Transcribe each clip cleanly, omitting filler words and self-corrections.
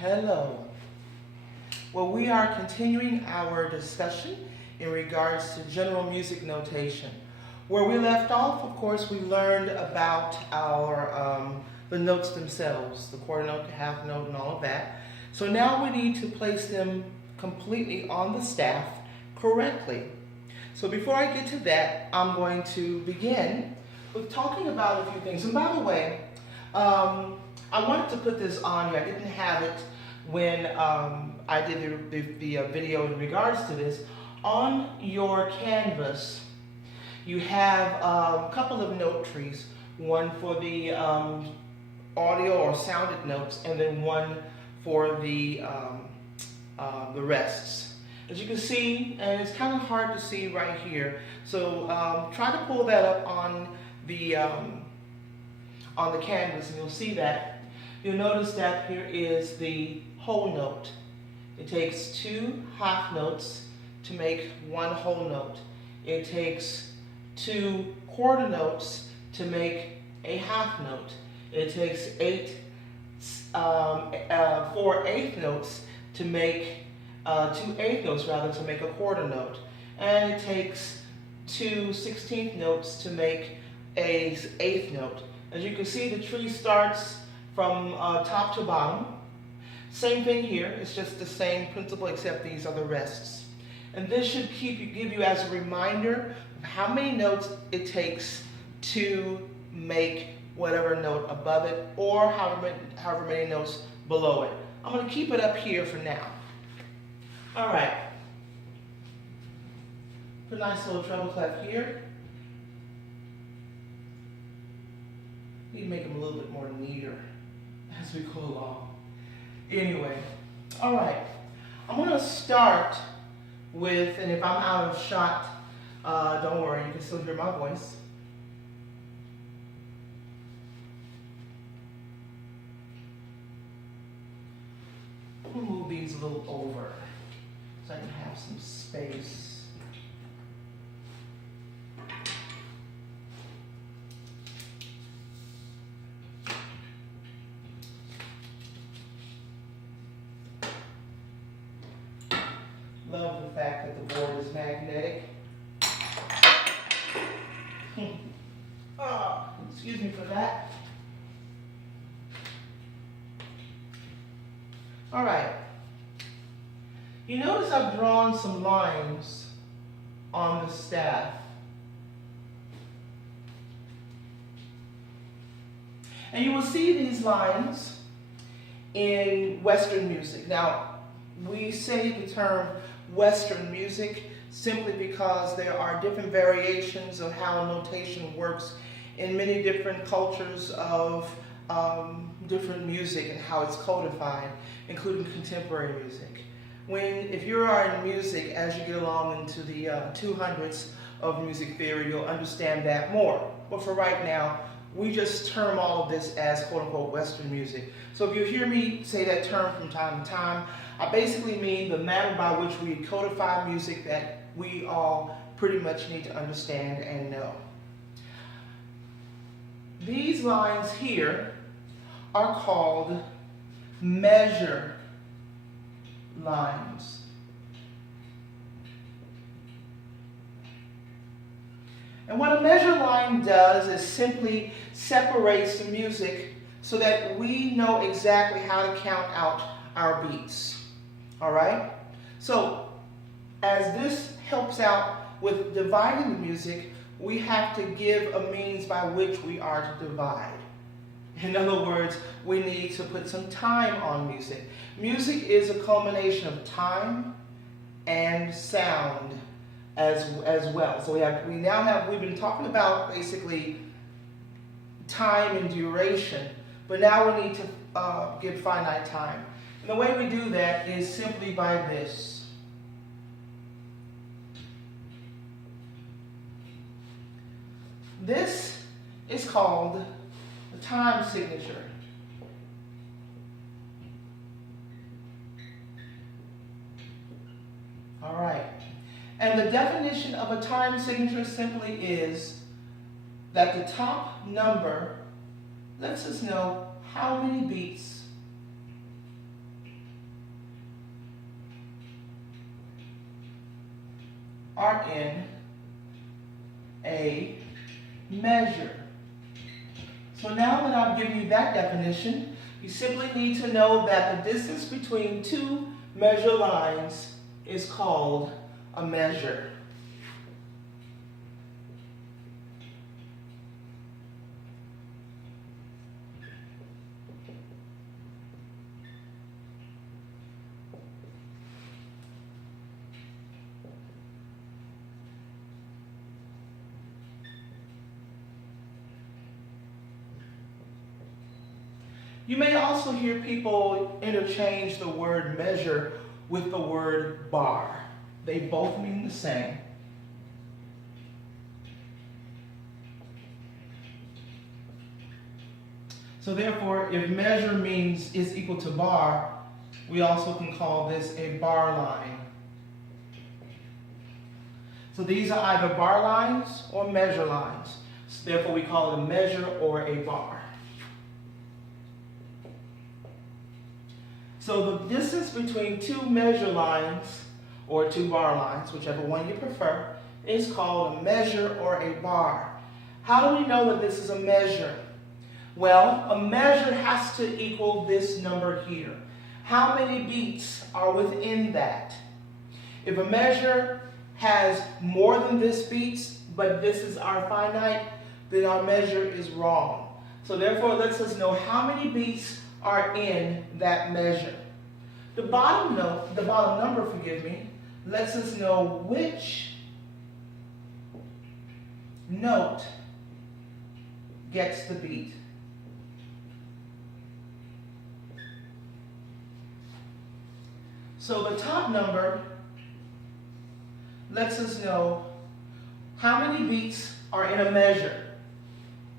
Hello. Well, we are continuing our discussion in regards to general music notation. Where we left off, of course, we learned about the notes themselves, the quarter note, the half note, and all of that. So now we need to place them completely on the staff correctly. So before I get to that, I'm going to begin with talking about a few things. And by the way, I wanted to put this on here. I didn't have it when I did the video in regards to this. On your canvas, you have a couple of note trees, one for the audio or sounded notes, and then one for the rests. As you can see, and it's kind of hard to see right here, so try to pull that up on the canvas, and you'll see that. You'll notice that here is the whole note. It takes two half notes to make one whole note. It takes two quarter notes to make a half note. It takes four eighth notes to make two eighth notes to make a quarter note. And it takes two 16th notes to make a eighth note. As you can see, the tree starts from top to bottom. Same thing here, it's just the same principle except these are the rests. And this should give you as a reminder of how many notes it takes to make whatever note above it or however many notes below it. I'm going to keep it up here for now. All right. Put a nice little treble clef here. Need to make them a little bit more neater as we go along. Anyway, all right. I'm going to start with, and if I'm out of shot, don't worry, you can still hear my voice. We'll move these a little over so I can have some space. Love the fact that the board is magnetic. Excuse me for that. All right. You notice I've drawn some lines on the staff. And you will see these lines in Western music. Now, we say the term Western music simply because there are different variations of how notation works in many different cultures of different music and how it's codified, including contemporary music. If you are in music, as you get along into the 200s of music theory, you'll understand that more. But for right now, we just term all of this as quote-unquote Western music. So if you hear me say that term from time to time, I basically mean the manner by which we codify music that we all pretty much need to understand and know. These lines here are called measure lines. And what a measure line does is simply separates the music so that we know exactly how to count out our beats. All right? So, as this helps out with dividing the music, we have to give a means by which we are to divide. In other words, we need to put some time on music. Music is a culmination of time and sound as well. So we've been talking about basically time and duration, but now we need to give finite time. And the way we do that is simply by this. This is called the time signature. All right. And the definition of a time signature simply is that the top number lets us know how many beats are in a measure. So now that I've given you that definition, you simply need to know that the distance between two measure lines is called a measure. You may also hear people interchange the word measure with the word bar. They both mean the same. So therefore, if measure is equal to bar, we also can call this a bar line. So these are either bar lines or measure lines. So therefore, we call it a measure or a bar. So the distance between two measure lines, or two bar lines, whichever one you prefer, is called a measure or a bar. How do we know that this is a measure? Well, a measure has to equal this number here. How many beats are within that? If a measure has more than this beats, but this is our finite, then our measure is wrong. So therefore, it lets us know how many beats are in that measure. The bottom number, lets us know which note gets the beat. So the top number lets us know how many beats are in a measure.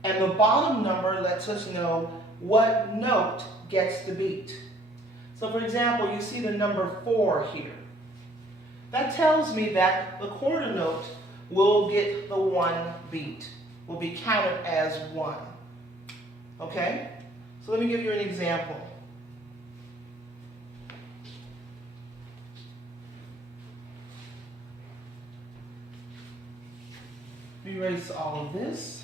And the bottom number lets us know what note gets the beat. So for example, you see the number 4 here. That tells me that the quarter note will get the 1 beat, will be counted as 1. Okay? So let me give you an example. Erase all of this.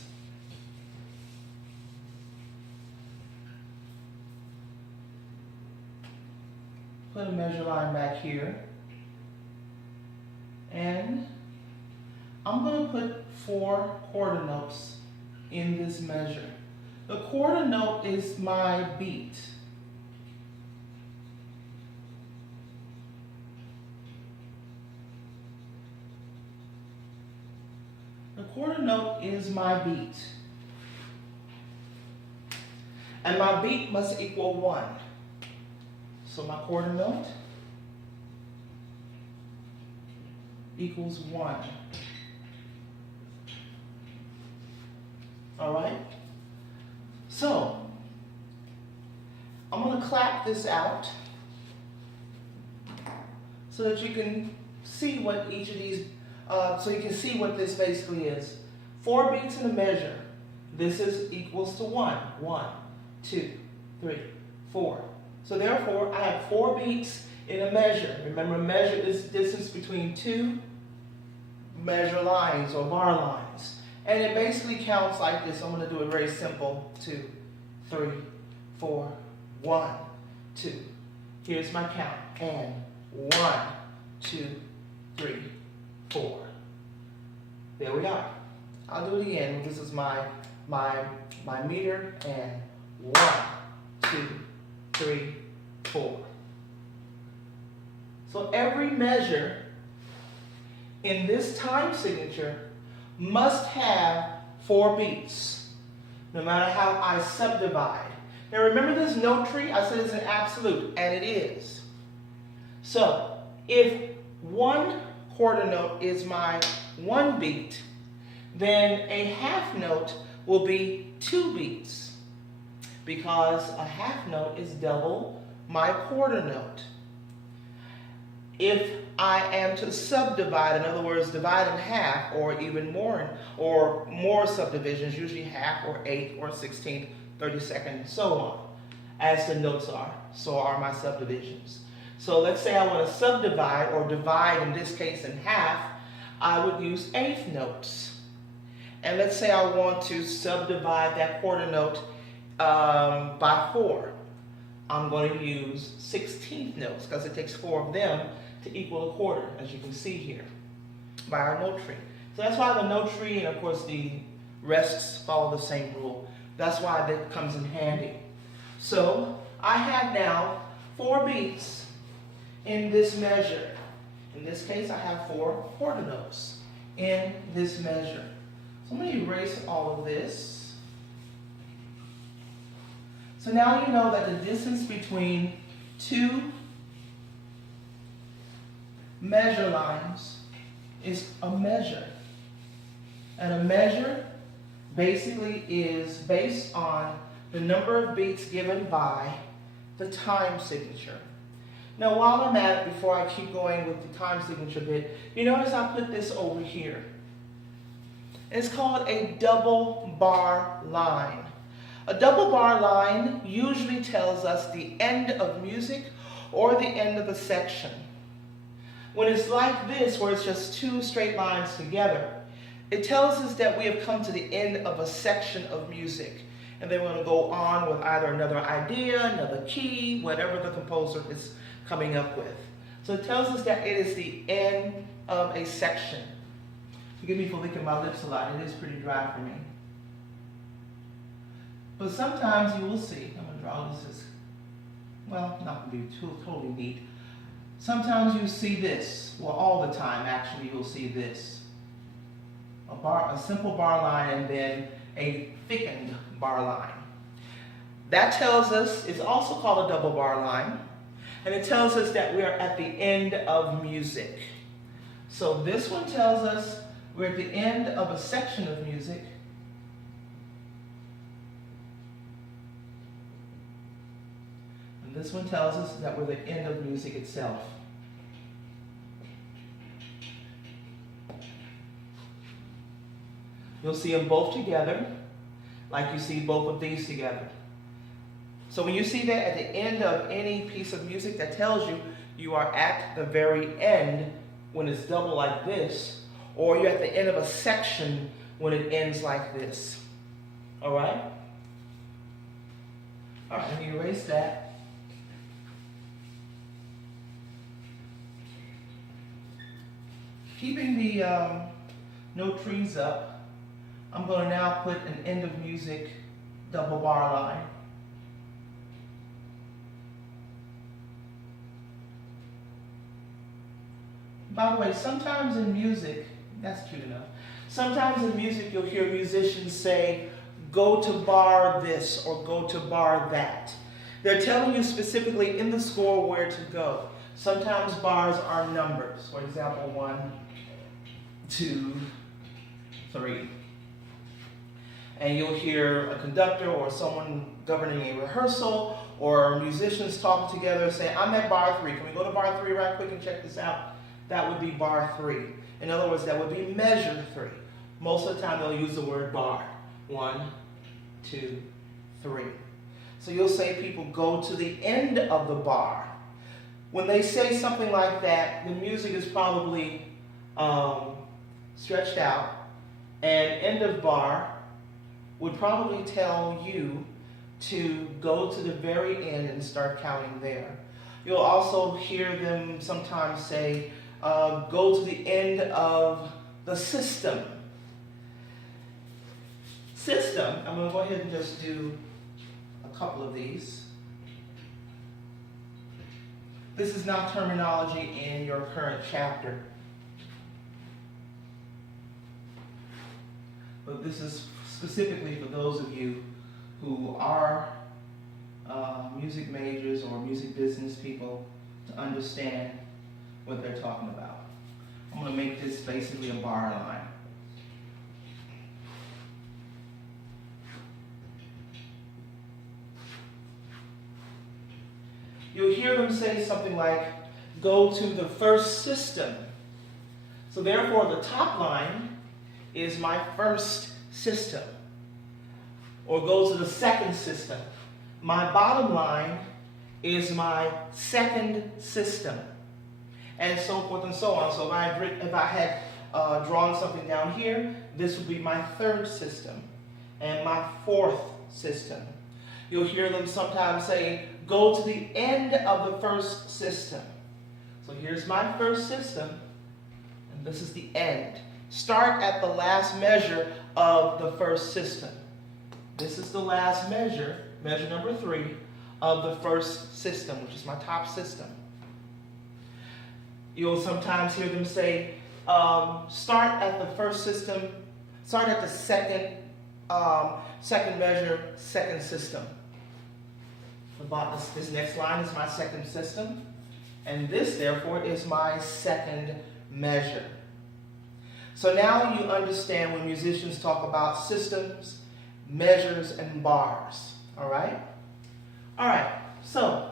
Put a measure line back here. And I'm going to put 4 quarter notes in this measure. The quarter note is my beat. The quarter note is my beat. And my beat must equal 1. So my quarter note equals 1. All right? So, I'm going to clap this out so that you can see what each of these, so you can see what this basically is. 4 beats in a measure. This is equals to 1. 1, 2, 3, 4. So therefore, I have 4 beats in a measure. Remember, measure is the distance between 2 measure lines or bar lines. And it basically counts like this. I'm going to do it very simple. 2, 3, 4, 1, 2. Here's my count. And 1, 2, 3, 4. There we are. I'll do it again. This is my meter. And 1, 2, 3, 4. So every measure in this time signature must have 4 beats, no matter how I subdivide. Now remember this note tree? I said it's an absolute, and it is. So if 1 quarter note is my 1 beat, then a half note will be 2 beats, because a half note is double my quarter note. If I am to subdivide, in other words, divide in half, or even more, or more subdivisions, usually half or 1/8 or 1/16, 32nd, and so on, as the notes are, so are my subdivisions. So let's say I want to subdivide, or divide in this case in half, I would use eighth notes. And let's say I want to subdivide that quarter note by 4. I'm going to use 16th notes because it takes 4 of them to equal a quarter, as you can see here, by our note tree. So that's why the note tree and of course the rests follow the same rule. That's why that comes in handy. So I have now 4 beats in this measure. In this case, I have 4 quarter notes in this measure. So I'm going to erase all of this. So now you know that the distance between 2 measure lines is a measure. And a measure basically is based on the number of beats given by the time signature. Now while I'm at it, before I keep going with the time signature bit, you notice I put this over here. It's called a double bar line. A double bar line usually tells us the end of music or the end of a section. When it's like this, where it's just 2 straight lines together, it tells us that we have come to the end of a section of music. And then we're going to go on with either another idea, another key, whatever the composer is coming up with. So it tells us that it is the end of a section. Forgive me for licking my lips a lot. It is pretty dry for me. But sometimes you will see, I'm going to draw this as, well, not going to be totally neat. Sometimes you see this, well, all the time actually you'll see this. A simple bar line and then a thickened bar line. That tells us, it's also called a double bar line, and it tells us that we're at the end of music. So this one tells us we're at the end of a section of music. And this one tells us that we're the end of music itself. You'll see them both together, like you see both of these together. So when you see that at the end of any piece of music, that tells you you are at the very end when it's double like this, or you're at the end of a section when it ends like this. All right? All right, let me erase that. Keeping the note trees up, I'm going to now put an end of music double bar line. By the way, sometimes in music, that's cute enough. Sometimes in music you'll hear musicians say, go to bar this or go to bar that. They're telling you specifically in the score where to go. Sometimes bars are numbers. For example, 1, 2, 3. And you'll hear a conductor or someone governing a rehearsal or musicians talking together say, I'm at bar 3. Can we go to bar 3 right quick and check this out? That would be bar 3. In other words, that would be measure 3. Most of the time they'll use the word bar. 1, 2, 3. So you'll say people go to the end of the bar. When they say something like that, the music is probably stretched out, and end of bar would probably tell you to go to the very end and start counting there. You'll also hear them sometimes say, go to the end of the system. System, I'm going to go ahead and just do a couple of these. This is not terminology in your current chapter, but this is specifically for those of you who are music majors or music business people to understand what they're talking about. I'm going to make this basically a bar line. You'll hear them say something like, go to the first system. So therefore the top line is my first system. Or go to the second system. My bottom line is my second system. And so forth and so on. So if I had drawn something down here, this would be my third system and my fourth system. You'll hear them sometimes say, go to the end of the first system. So here's my first system, and this is the end. Start at the last measure of the first system. This is the last measure, measure number 3, of the first system, which is my top system. You'll sometimes hear them say, start at the first system, start at the second measure, second system. This next line is my second system, and this, therefore, is my second measure. So now you understand when musicians talk about systems, measures, and bars, all right? All right, so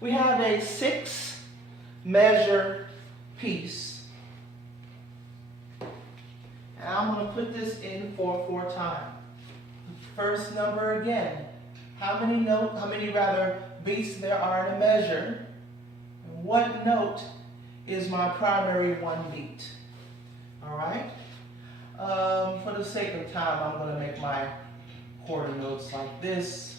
we have a 6-measure piece. And I'm going to put this in 4/4 time. First number again. How many beats there are in a measure? And what note is my primary 1 beat? All right? For the sake of time, I'm going to make my quarter notes like this.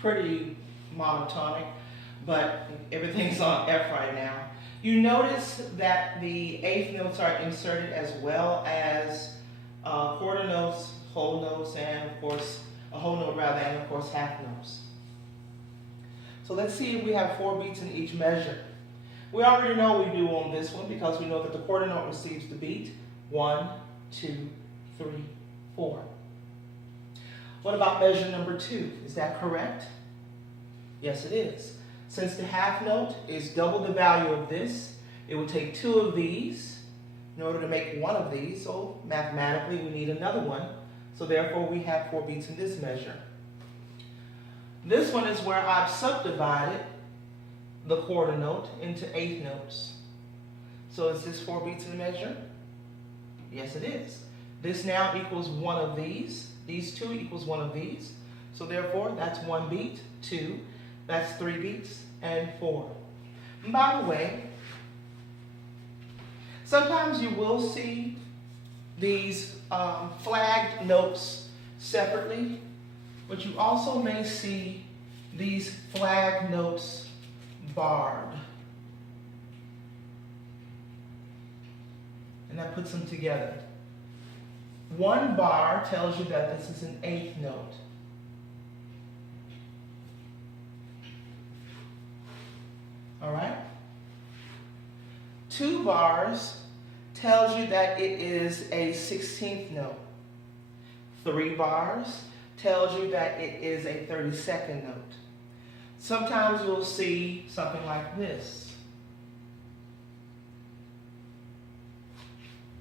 Pretty monotonic, but everything's on F right now. You notice that the 8th notes are inserted as well as quarter notes, whole notes, and of course, a whole note rather, and of course half notes. So let's see if we have 4 beats in each measure. We already know we do on this one because we know that the quarter note receives the beat 1, 2, 3, 4. What about measure number 2? Is that correct? Yes, it is. Since the half note is double the value of this, it will take 2 of these in order to make 1 of these. So mathematically, we need another one. So therefore, we have 4 beats in this measure. This one is where I've subdivided the quarter note into 8 notes. So is this 4 beats in the measure? Yes, it is. This now equals 1 of these. These 2 equals 1 of these. So therefore, that's 1 beat, 2, that's 3 beats, and 4. And by the way, sometimes you will see these flagged notes separately, but you also may see these flagged notes barred. And that puts them together. 1 bar tells you that this is an 8th note. All right? 2 bars tells you that it is a 16th note. 3 bars tells you that it is a 32nd note. Sometimes you'll see something like this.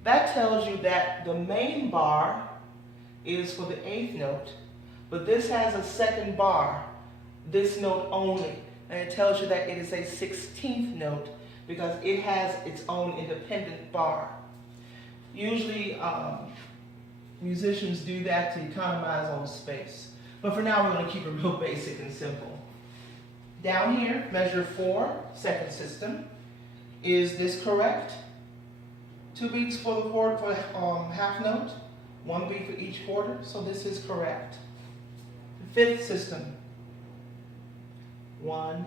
That tells you that the main bar is for the 8th note, but this has a second bar, this note only, and it tells you that it is a 16th note because it has its own independent bar. Usually musicians do that to economize on space, but for now we're going to keep it real basic and simple. Down here, measure 4, second system. Is this correct? 2 beats for the half note, 1 beat for each quarter, so this is correct. The 5th system, 1,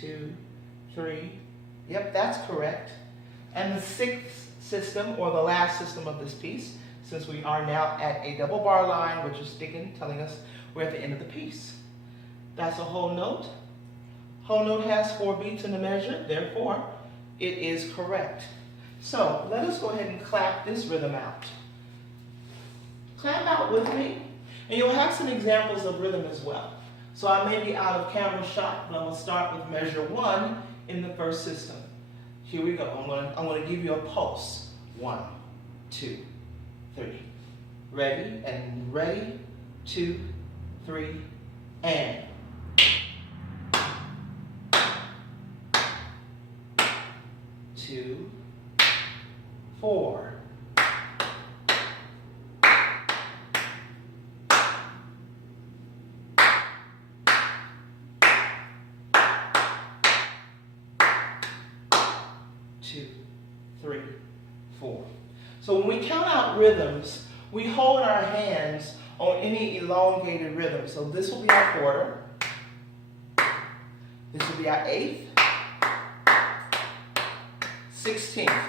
2, 3, yep, that's correct. And the 6th system, or the last system of this piece, since we are now at a double bar line, which is sticking, telling us we're at the end of the piece. That's a whole note, Whole note has 4 beats in the measure, therefore it is correct. So let us go ahead and clap this rhythm out. Clap out with me, and you'll have some examples of rhythm as well. So I may be out of camera shot, but I'm going to start with measure 1 in the first system. Here we go. I'm going to give you a pulse. 1, 2, 3. Ready, and ready, 2, 3, and. 2, 4. 2, 3, 4. So when we count out rhythms, we hold our hands on any elongated rhythm. So this will be our quarter. This will be our eighth, 16th,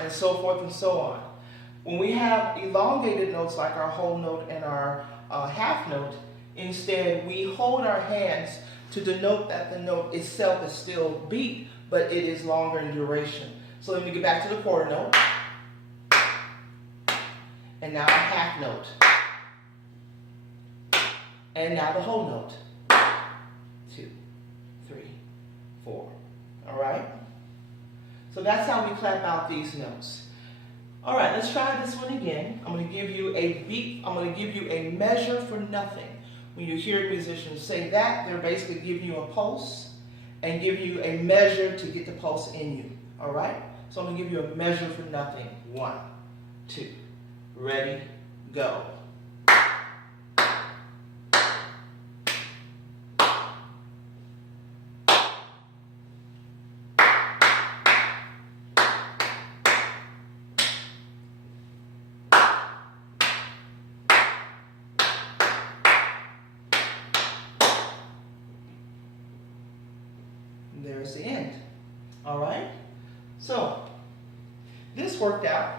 and so forth and so on. When we have elongated notes like our whole note and our half note, instead we hold our hands to denote that the note itself is still beat, but it is longer in duration. So let me get back to the quarter note. And now a half note. And now the whole note. 2, 3, 4. All right? So that's how we clap out these notes. All right, let's try this one again. I'm going to give you a beat. I'm going to give you a measure for nothing. When you hear musicians say that, they're basically giving you a pulse and give you a measure to get the pulse in you. All right? So I'm going to give you a measure for nothing. 1, 2. Ready, go. There's the end. All right? So, this worked out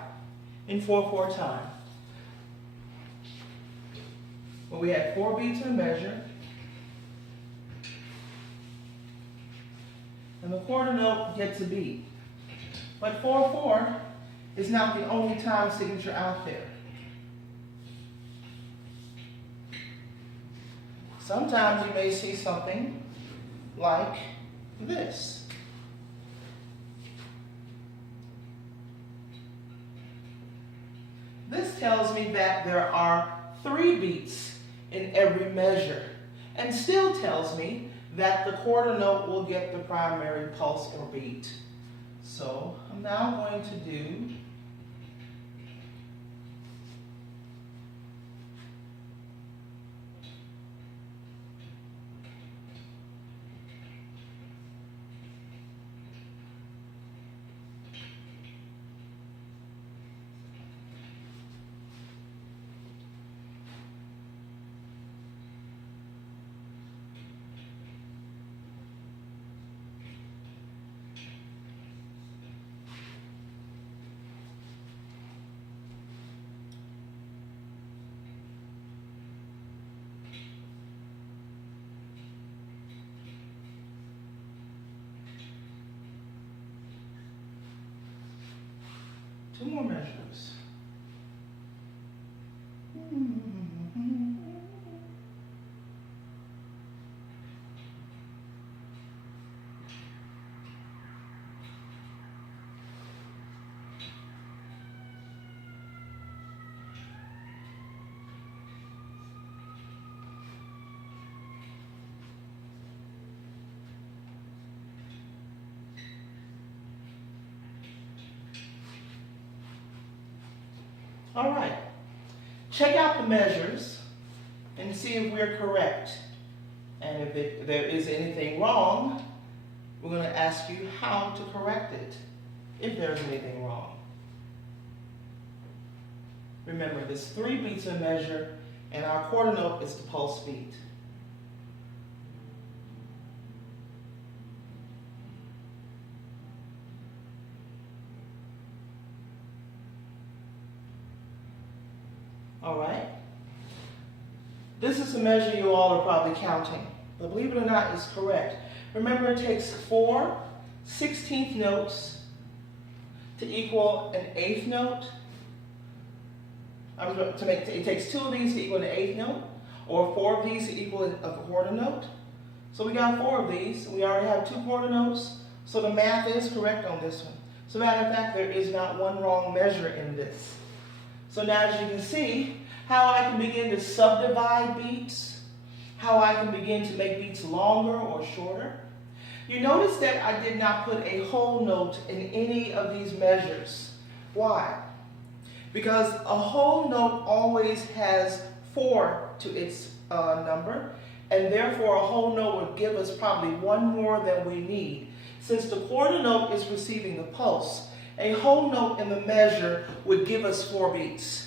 in 4/4 time. Well, we had 4 beats in a measure. And the quarter note gets a beat. But 4/4 is not the only time signature out there. Sometimes you may see something like this. This tells me that there are 3 beats in every measure, and still tells me that the quarter note will get the primary pulse or beat. So I'm now going to do two more measures. All right, check out the measures and see if we're correct. And if there is anything wrong, we're going to ask you how to correct it, if there's anything wrong. Remember, there's 3 beats a measure, and our quarter note is the pulse beat. All right. This is the measure you all are probably counting, but believe it or not, it's correct. Remember, it takes 4 16th notes to equal an 8th note. It takes 2 of these to equal an 8th note, or 4 of these to equal a quarter note. So we got 4 of these. We already have 2 quarter notes, so the math is correct on this one. So matter of fact, there is not one wrong measure in this. So now as you can see, how I can begin to subdivide beats, how I can begin to make beats longer or shorter. You notice that I did not put a whole note in any of these measures. Why? Because a whole note always has 4 to its number, and therefore a whole note would give us probably 1 more than we need. Since the quarter note is receiving the pulse, a whole note in the measure would give us 4 beats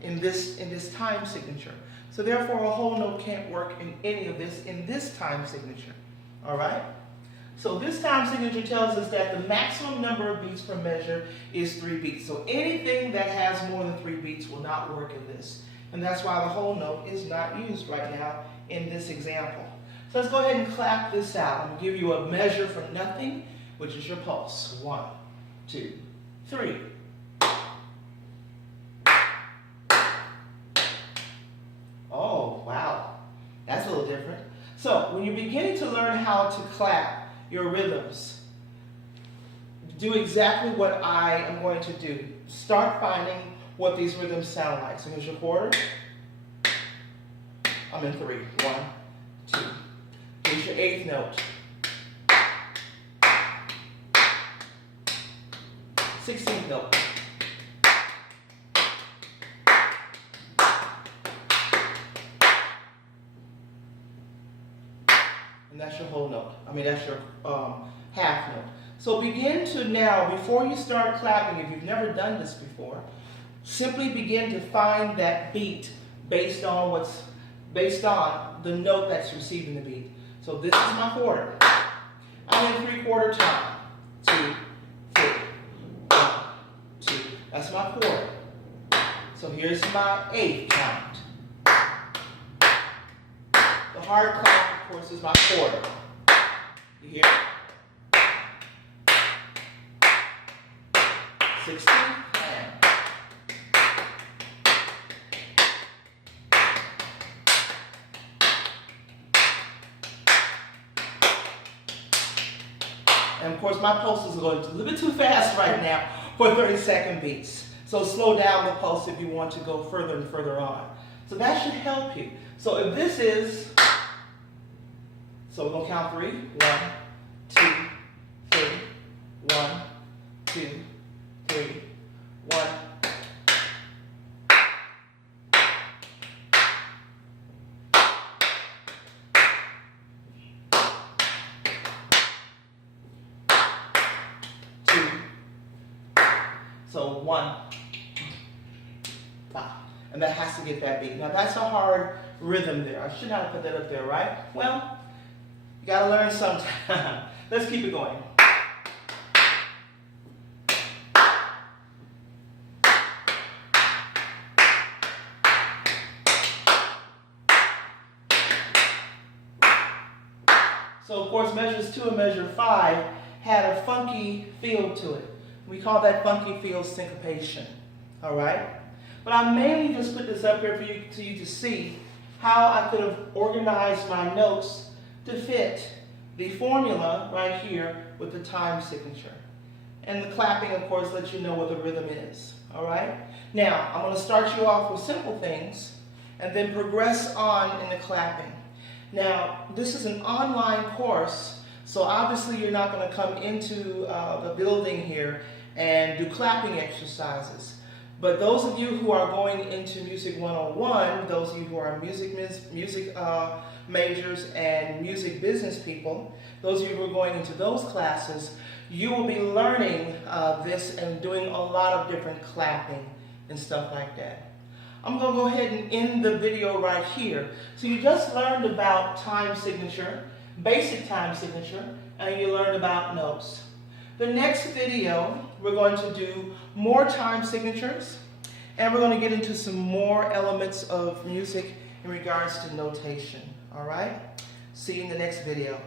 in this time signature. So therefore a whole note can't work in any of this in this time signature. All right? So this time signature tells us that the maximum number of beats per measure is 3 beats. So anything that has more than 3 beats will not work in this. And that's why the whole note is not used right now in this example. So let's go ahead and clap this out. I'm going to give you a measure for nothing, which is your pulse. 1, 2, 3. Oh, wow. That's a little different. So when you're beginning to learn how to clap your rhythms, do exactly what I am going to do. Start finding what these rhythms sound like. So here's your quarter. I'm in 3. 1, 2. Here's your 8th note. 16th note. And that's your whole note. That's your half note. So begin to now, before you start clapping, if you've never done this before, simply begin to find that beat based on the note that's receiving the beat. So this is my quarter. I'm in 3/4 time. 2, 3, 1, 2. That's my quarter. So here's my 8th count. The hard clap, of course, is my quarter. You hear? 16, and of course, my pulse is going a little bit too fast right now for 30-second beats. So slow down the pulse if you want to go further and further on. So that should help you. So if this is, so we're going to count 3. 1, 2, 3. 1, 2, 3. 1. So 1, 5. And that has to get that beat. Now that's a hard rhythm there. I should not have put that up there, right? Well, you gotta learn sometime. Let's keep it going. So of course measures 2 and measure 5 had a funky feel to it. We call that funky feel syncopation, all right? But I mainly just put this up here for you to see how I could have organized my notes to fit the formula right here with the time signature. And the clapping, of course, lets you know what the rhythm is, all right? Now, I'm going to start you off with simple things and then progress on in the clapping. Now, this is an online course, so obviously you're not going to come into the building here and do clapping exercises. But those of you who are going into Music 101, those of you who are music majors and music business people, those of you who are going into those classes, you will be learning this and doing a lot of different clapping and stuff like that. I'm going to go ahead and end the video right here. So you just learned about time signature, basic time signature, and you learned about notes. The next video, we're going to do more time signatures, and we're going to get into some more elements of music in regards to notation. All right? See you in the next video.